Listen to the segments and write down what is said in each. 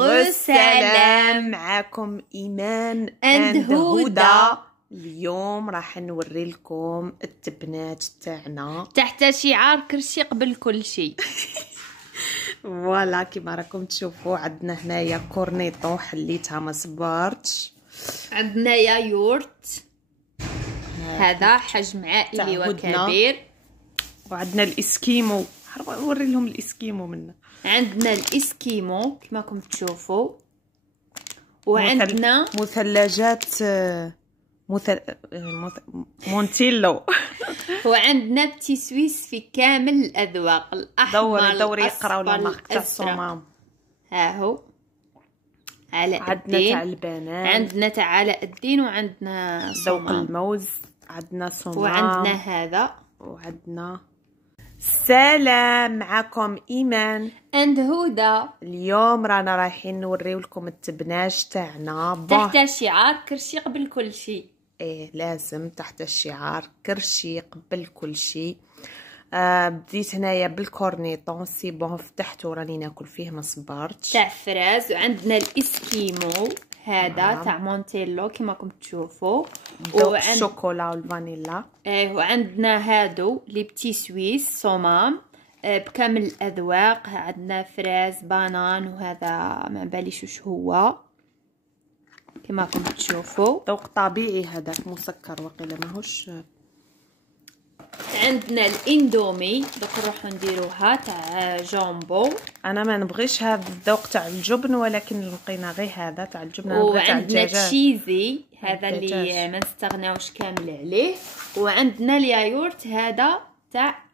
السلام. معاكم إيمان and هدى. اليوم راح نوري لكم التبنات تاعنا تحت شعار كرشي قبل كل شيء. فوالا كيما راكم تشوفوا عندنا هنايا كورنيطو حليتها ما صبرتش، عندنا يايورت هذا حجم عائلي وكبير، وعندنا الاسكيمو. نوري لهم الاسكيمو منا. عندنا الاسكيمو كما راكم تشوفوا، وعندنا مثلجات مونتيلو. وعندنا بتي سويس في كامل الاذواق، الاحمر دوري يقراو لا مارك تاع الصمام. ها هو علاء الدين، عندنا تاع البنان، عندنا تاع علاء الدين، وعندنا ذوق الموز، عندنا صمام، وعندنا هذا، وعندنا سلام. معكم إيمان and هدى. اليوم رانا رايحين نوريو لكم التبناج تاعنا تحت شعار كرشي قبل كل شيء. ايه لازم تحت الشعار كرشي قبل كل شيء. بديت هنايا بالكورنيطون سي بون، فتحته راني ناكل فيه ما صبرتش، تاع فراز. وعندنا الاسكيمو هذا تاع مونتيلو كما راكم تشوفوا، الشوكولا والفانيلا. ايه وعندنا هادو لي بتي سويس صمام بكامل الاذواق، عندنا فراز بانان، وهذا ما باليش وش هو كما راكم تشوفوا، ذوق طبيعي هذاك مسكر وقيلا ماهوش. عندنا الاندومي دوك نروحو نديروها تاع جامبو. انا ما نبغيش هذا الذوق تاع الجبن، ولكن لقينا غير هذا تاع الجبن. وعندنا تشيزي هذا اللي ما نستغناوش كامل عليه. وعندنا اليايورت هذا تاع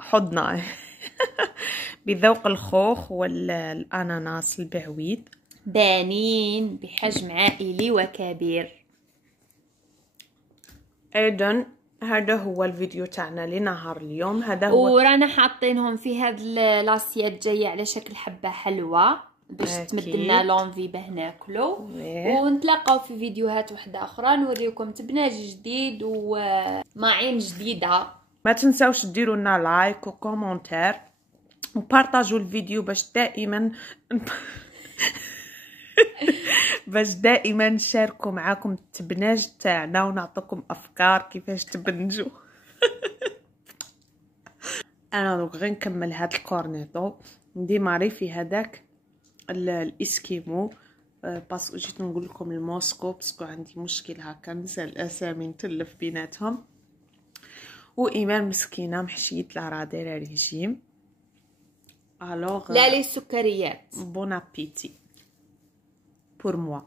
حضنه بذوق الخوخ والاناناس البعويد، بانين بحجم عائلي وكبير. ايضا هذا هو الفيديو تاعنا لنهار اليوم. هذا هو، ورانا حاطينهم في هاد لاسيات جايه على شكل حبه حلوه باش تمد لنا لونفي باه ناكلو. ونتلاقاو في فيديوهات وحده اخرى نوريكم تبناج جديد وماعين جديده. ما تنساوش ديروا لنا لايك وكومونتير وبارطاجوا الفيديو باش دائما نشاركوا معاكم التبناج تاعنا ونعطيكم افكار كيفاش تبنجوا. انا دوك غير نكمل هاد الكورنيطو نديماري في هذاك الاسكيمو، باسكو جيت نقول لكم الموسكو باسكو عندي مشكل هكا ننسى الاسامي نتلف بيناتهم. وايمان مسكينه محشيت لا راه دايره ريجيم. الوغ لا لي السكريات. بون ابيتي pour moi.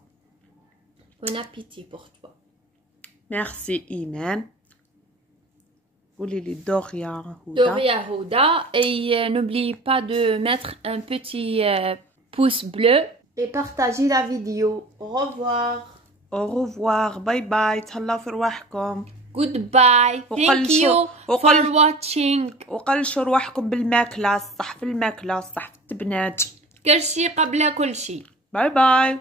Bon appétit pour toi. Merci Iman. Voulez-les Doria Houda. Doria Houda. Et n'oubliez pas de mettre un petit pouce bleu et partager la vidéo. Au revoir. Au revoir. Bye bye. تهلاو في رواحكم. Goodbye. Thank you for watching. وقلشوا رواحكم بالماكلة الصح، في الماكلة الصح، في التبنات. كل شيء قبل كل شيء. باي باي.